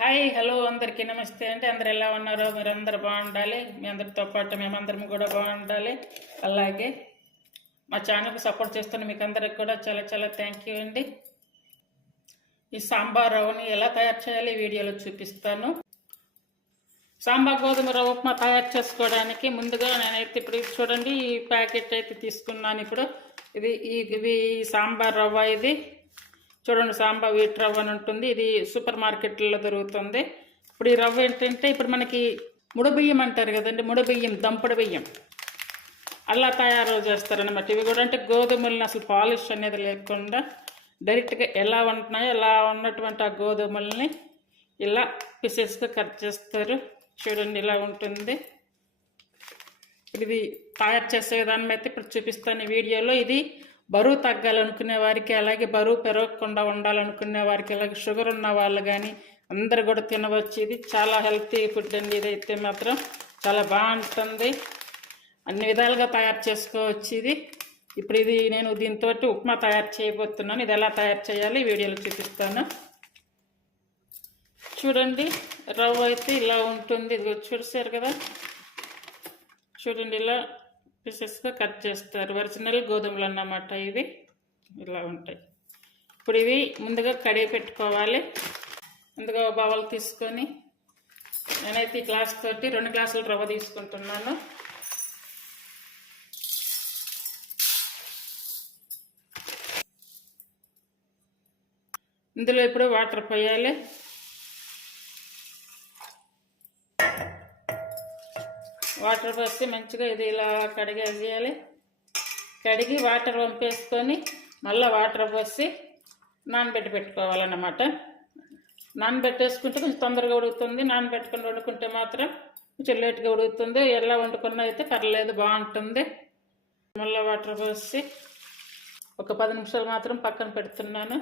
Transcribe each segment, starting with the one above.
Hi hello అందరికీ నమస్తే అంటే అందరు ఎలా ఉన్నారో? మీరు అందరు బాగుండాలి. మీ అందరితో పాటు మేమందరం కూడా బాగుండాలి. అలాగే మా ఛానల్కి సపోర్ట్ చేస్తున్న మీకు అందరికి కూడా చాలా చాలా థ్యాంక్ యూ అండి. ఈ సాంబార్ రవ్వని ఎలా తయారు చేయాలి వీడియోలో చూపిస్తాను. సాంబార్ గోధుమ రవ్వ ఉప్మా తయారు చేసుకోవడానికి ముందుగా నేనైతే ఇప్పుడు చూడండి ఈ ప్యాకెట్ అయితే తీసుకున్నాను ఇప్పుడు. ఇది ఇది సాంబార్ రవ్వ ఇది. చూడండి సాంబా వీట్ రవ్వ అని ఉంటుంది. ఇది సూపర్ మార్కెట్లలో దొరుకుతుంది. ఇప్పుడు ఈ రవ్వ ఏంటంటే ఇప్పుడు మనకి ముడబియ్యం అంటారు కదండి ముడబియ్యం దంపడ బియ్యం. అలా తయారు చేస్తారనమాట ఇవి కూడా అంటే గోధుమలను అసలు పాలిష్ అనేది లేకుండా డైరెక్ట్గా ఎలా ఉంటున్నాయో అలా ఉన్నటువంటి ఆ గోధుమల్ని ఇలా పీసెస్గా కట్ చేస్తారు. చూడండి ఇలా ఉంటుంది. ఇది తయారు చేసే విధానం అయితే ఇప్పుడు చూపిస్తాను ఈ వీడియోలో. ఇది బరువు తగ్గాలనుకునే వారికి అలాగే బరువు పెరగకుండా ఉండాలనుకునే వారికి అలాగే షుగర్ ఉన్న వాళ్ళు కానీ అందరు కూడా తినవచ్చు. ఇది చాలా హెల్తీ ఫుడ్ అండి. ఇదైతే మాత్రం చాలా బాగుంటుంది. అన్ని విధాలుగా తయారు చేసుకోవచ్చు ఇది. ఇప్పుడు ఇది నేను దీంతో ఉప్మా తయారు చేయబోతున్నాను. ఇది ఎలా తయారు చేయాలి వీడియోలో చూపిస్తాను. చూడండి రవ్వ అయితే ఇలా ఉంటుంది. ఇది చూసారు కదా? చూడండి ఇలా పీసెస్గా కట్ చేస్తారు. ఒరిజినల్ గోధుమలు అన్నమాట ఇవి. ఇలా ఉంటాయి. ఇప్పుడు ఇవి ముందుగా కడిగి పెట్టుకోవాలి. ముందుగా బావలు తీసుకొని నేనైతే ఈ గ్లాస్ తోటి రెండు గ్లాసులు రవ్వ తీసుకుంటున్నాను. ఇందులో ఇప్పుడు వాటర్ పోయాలి. వాటర్ పోసి మంచిగా ఇది ఇలా కడిగేసేయాలి కడిగి వాటర్ వంపేసుకొని మళ్ళీ వాటర్ పోసి నానబెట్టి పెట్టుకోవాలన్నమాట. నానబెట్టేసుకుంటే కొంచెం తొందరగా ఉడుకుతుంది. నానబెట్టుకుని వండుకుంటే మాత్రం కొంచెం లేట్గా ఉడుకుతుంది. ఎలా వండుకున్నా అయితే పర్లేదు బాగుంటుంది. మళ్ళీ వాటర్ పోసి ఒక పది నిమిషాలు మాత్రం పక్కన పెడుతున్నాను.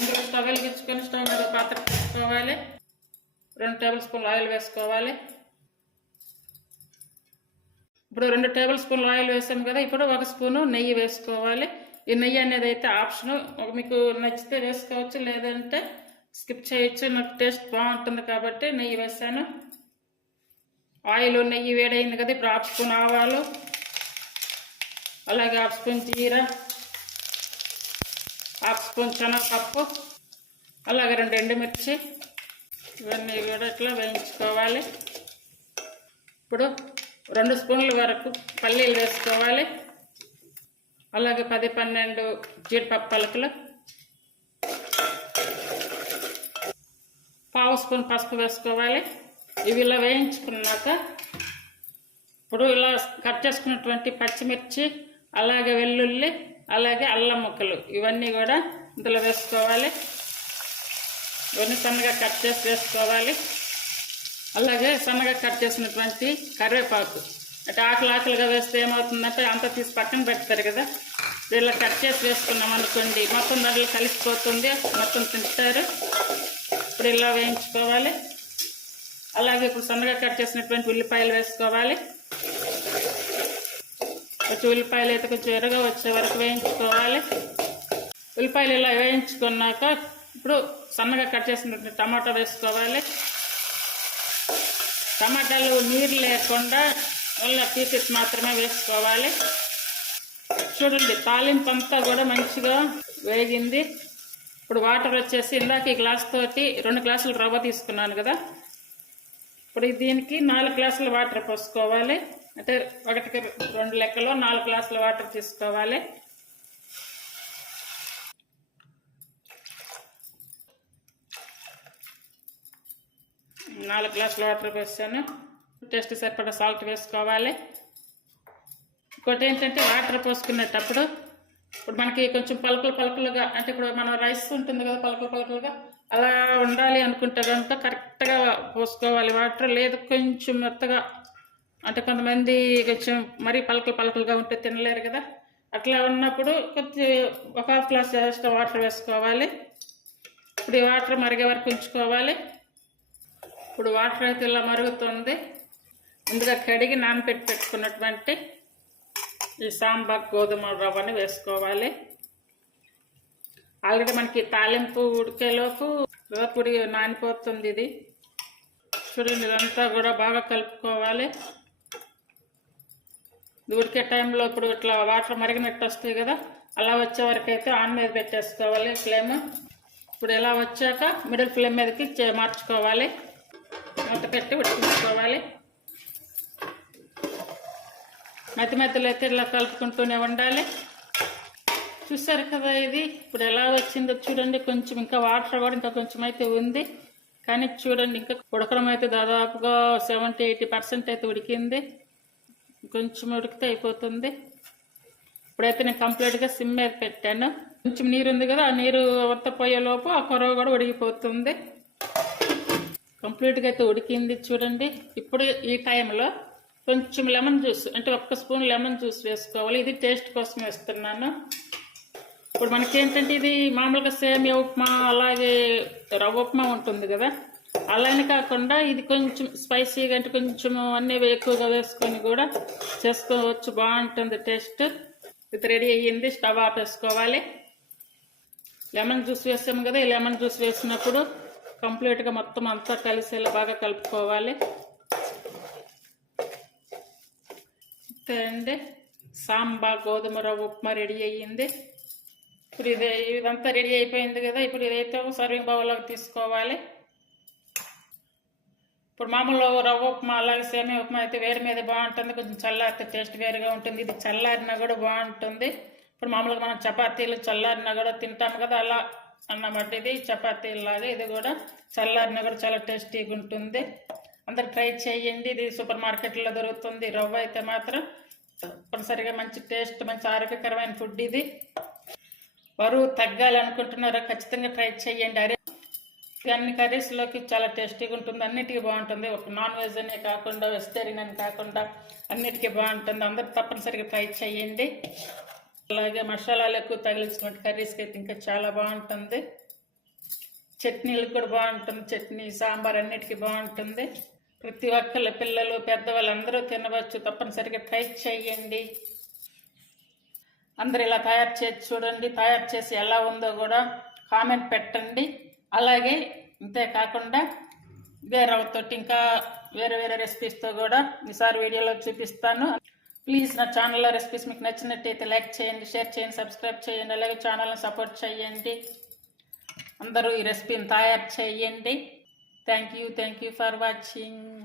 ఇందులో స్టవ్ వెలిగించుకొని స్టవ్ మీద పాత్ర పెట్టుకోవాలి. రెండు టేబుల్ స్పూన్లు ఆయిల్ వేసుకోవాలి. ఇప్పుడు రెండు టేబుల్ స్పూన్లు ఆయిల్ వేసాం కదా ఇప్పుడు ఒక స్పూను నెయ్యి వేసుకోవాలి. ఈ నెయ్యి అనేది అయితే ఆప్షను. మీకు నచ్చితే వేసుకోవచ్చు లేదంటే స్కిప్ చేయొచ్చు. నాకు టేస్ట్ బాగుంటుంది కాబట్టి నెయ్యి వేసాను. ఆయిల్ నెయ్యి వేడైంది కదా ఇప్పుడు హాఫ్ స్పూన్ ఆవాలు అలాగే హాఫ్ స్పూన్ జీరా హాఫ్ స్పూన్ శనగపప్పు అలాగే రెండు ఎండుమిర్చి. ఇవన్నీ కూడా ఇట్లా వేయించుకోవాలి. ఇప్పుడు రెండు స్పూన్ల వరకు పల్లీలు వేసుకోవాలి. అలాగే పది పన్నెండు జీడిపప్పు పలుకులు. పావు స్పూన్ పసుపు వేసుకోవాలి. ఇవి ఇలా వేయించుకున్నాక ఇప్పుడు ఇలా కట్ చేసుకున్నటువంటి పచ్చిమిర్చి అలాగే వెల్లుల్లి అలాగే అల్లం ముక్కలు ఇవన్నీ కూడా ఇందులో వేసుకోవాలి. ఇవన్నీ సన్నగా కట్ చేసి వేసుకోవాలి. అలాగే సన్నగా కట్ చేసినటువంటి కరివేపాకు. అంటే ఆకులు ఆకులుగా వేస్తే ఏమవుతుందంటే అంత తీసి పక్కన పెడతారు కదా. ఇలా కట్ చేసి వేసుకున్నాం అనుకోండి మొత్తం దాంట్లో కలిసిపోతుంది మొత్తం తింటారు. ఇప్పుడు ఇలా వేయించుకోవాలి. అలాగే ఇప్పుడు సన్నగా కట్ చేసినటువంటి ఉల్లిపాయలు వేసుకోవాలి. కొంచెం ఉల్లిపాయలు అయితే కొంచెం ఎరగా వచ్చే వరకు వేయించుకోవాలి. ఉల్లిపాయలు ఇలా వేయించుకున్నాక ఇప్పుడు సన్నగా కట్ చేసినటువంటి టమాటా వేసుకోవాలి. టమాటాలు నీరు లేకుండా వల్ల పీసెస్ మాత్రమే వేసుకోవాలి. చూడండి తాలింపు అంతా కూడా మంచిగా వేగింది. ఇప్పుడు వాటర్ వచ్చేసి ఇందాక ఈ గ్లాస్ తోటి రెండు గ్లాసులు రవ్వ తీసుకున్నాను కదా. ఇప్పుడు దీనికి నాలుగు గ్లాసుల వాటర్ పోసుకోవాలి. అంటే ఒకటికి రెండు లెక్కలో నాలుగు గ్లాసుల వాటర్ తీసుకోవాలి. నాలుగు గ్లాసులు వాటర్ వేసాను టేస్ట్ సరిపడా సాల్ట్ వేసుకోవాలి. ఇంకోటి ఏంటంటే వాటర్ పోసుకునేటప్పుడు ఇప్పుడు మనకి కొంచెం పలుకులు పలుకులుగా అంటే ఇప్పుడు మన రైస్ ఉంటుంది కదా పలుకులు పలుకులుగా అలా ఉండాలి అనుకుంటే కనుక కరెక్ట్గా పోసుకోవాలి. వాటర్ లేదు కొంచెం మెత్తగా అంటే కొంతమంది కొంచెం మరీ పలుకులు పలుకులుగా ఉంటే తినలేరు కదా. అట్లా ఉన్నప్పుడు కొద్ది ఒక హాఫ్ గ్లాస్ వాటర్ వేసుకోవాలి. ఇప్పుడు ఈ వాటర్ మరిగే వరకు ఉంచుకోవాలి. ఇప్పుడు వాటర్ అయితే ఇలా మరుగుతుంది. ముందుగా కడిగి నానబెట్టి పెట్టుకున్నటువంటి ఈ సాంబార్ గోధుమ రవ్వని వేసుకోవాలి. ఆల్రెడీ మనకి తాలింపు ఉడికేలోపు పొడి నానిపోతుంది ఇది. చూడండి ఇదంతా కూడా బాగా కలుపుకోవాలి. ఉడికే టైంలో ఇప్పుడు ఇట్లా వాటర్ మరిగినట్టు వస్తాయి కదా అలా వచ్చే వరకు అయితే ఆన్ మీద పెట్టేసుకోవాలి ఫ్లేమ్. ఇప్పుడు ఇలా వచ్చాక మిడిల్ ఫ్లేమ్ మీదకి చే- మార్చుకోవాలి. మూత పెట్టి ఉడికించుకోవాలి. మెత్త మెత్తలో అయితే ఇలా కలుపుకుంటూనే ఉండాలి. చూసారు కదా ఇది? ఇప్పుడు ఎలా వచ్చిందో చూడండి. కొంచెం ఇంకా వాటర్ కూడా ఇంకా కొంచెం అయితే ఉంది. కానీ చూడండి ఇంకా ఉడకడం అయితే దాదాపుగా సెవెంటీ ఎయిటీ పర్సెంట్ అయితే ఉడికింది. కొంచెం ఉడికితే అయిపోతుంది. ఇప్పుడైతే నేను కంప్లీట్గా సిమ్ మీద పెట్టాను. కొంచెం నీరు ఉంది కదా ఆ నీరు వత్త పోయేలోపు ఆ కొరవ కూడా ఉడికిపోతుంది. కంప్లీట్గా అయితే ఉడికింది చూడండి. ఇప్పుడు ఈ టైంలో కొంచెం లెమన్ జ్యూస్ అంటే ఒక్క స్పూన్ లెమన్ జ్యూస్ వేసుకోవాలి. ఇది టేస్ట్ కోసం వేస్తున్నాను. ఇప్పుడు మనకేంటంటే ఇది మామూలుగా సేమియా ఉప్మా అలాగే రవ్వ ఉప్మా ఉంటుంది కదా. అలానే కాకుండా ఇది కొంచెం స్పైసీగా అంటే కొంచెం అన్నీ ఎక్కువగా వేసుకొని కూడా చేసుకోవచ్చు. బాగుంటుంది టేస్ట్. ఇది రెడీ అయ్యింది. స్టవ్ ఆపేసుకోవాలి. లెమన్ జ్యూస్ వేసాము కదా ఈ లెమన్ జ్యూస్ వేసినప్పుడు కంప్లీట్గా మొత్తం అంతా కలిసేలా బాగా కలుపుకోవాలి. అంతే అండి సాంబా గోధుమ రవ్వ ఉప్మా రెడీ అయ్యింది. ఇప్పుడు ఇది ఇదంతా రెడీ అయిపోయింది కదా ఇప్పుడు ఇదైతే సర్వింగ్ బౌల్లోకి తీసుకోవాలి. ఇప్పుడు మామూలు రవ్వ ఉప్మా అలాగే సేమే ఉప్మా అయితే వేడి మీద బాగుంటుంది కొంచెం చల్లారితే టేస్ట్ వేరుగా ఉంటుంది ఇది చల్లారినా కూడా బాగుంటుంది. ఇప్పుడు మామూలుగా మనం చపాతీలు చల్లారినా కూడా తింటాం కదా అలా అన్నమాట ఇది చపాతీలాగా ఇది కూడా. చల్లారిన కూడా చాలా టేస్టీగా ఉంటుంది. అందరు ట్రై చేయండి. ఇది సూపర్ మార్కెట్లో దొరుకుతుంది. రవ్వ అయితే మాత్రం తప్పనిసరిగా మంచి టేస్ట్ మంచి ఆరోగ్యకరమైన ఫుడ్ ఇది. బరువు తగ్గాలనుకుంటున్నారా ఖచ్చితంగా ట్రై చేయండి. అరే అన్ని కర్రీస్లోకి చాలా టేస్టీగా ఉంటుంది. అన్నిటికీ బాగుంటుంది. ఒక నాన్ వెజ్ అనే కాకుండా వెజిటేరియన్ అని కాకుండా అన్నిటికీ బాగుంటుంది. అందరు తప్పనిసరిగా ట్రై చేయండి. అలాగే మసాలాలు ఎక్కువ తగిలించుకుంటే కర్రీస్కి అయితే ఇంకా చాలా బాగుంటుంది. చట్నీలకు కూడా బాగుంటుంది. చట్నీ సాంబార్ అన్నిటికీ బాగుంటుంది. ప్రతి ఒక్కళ్ళ పిల్లలు పెద్దవాళ్ళు అందరూ తినవచ్చు. తప్పనిసరిగా ట్రై చేయండి. అందరు ఇలా తయారు చేసి చూడండి. తయారు చేసి ఎలా ఉందో కూడా కామెంట్ పెట్టండి. అలాగే ఇంతేకాకుండా వేరే తోటి ఇంకా వేరే వేరే రెసిపీస్తో కూడా ఈసారి వీడియోలో చూపిస్తాను. ప్లీజ్ నా ఛానల్లో రెసిపీస్ మీకు నచ్చినట్టయితే లైక్ చేయండి షేర్ చేయండి సబ్స్క్రైబ్ చేయండి అలాగే ఛానల్ని సపోర్ట్ చేయండి. అందరూ ఈ రెసిపీని తయారు చేయండి. Thank you thank you for watching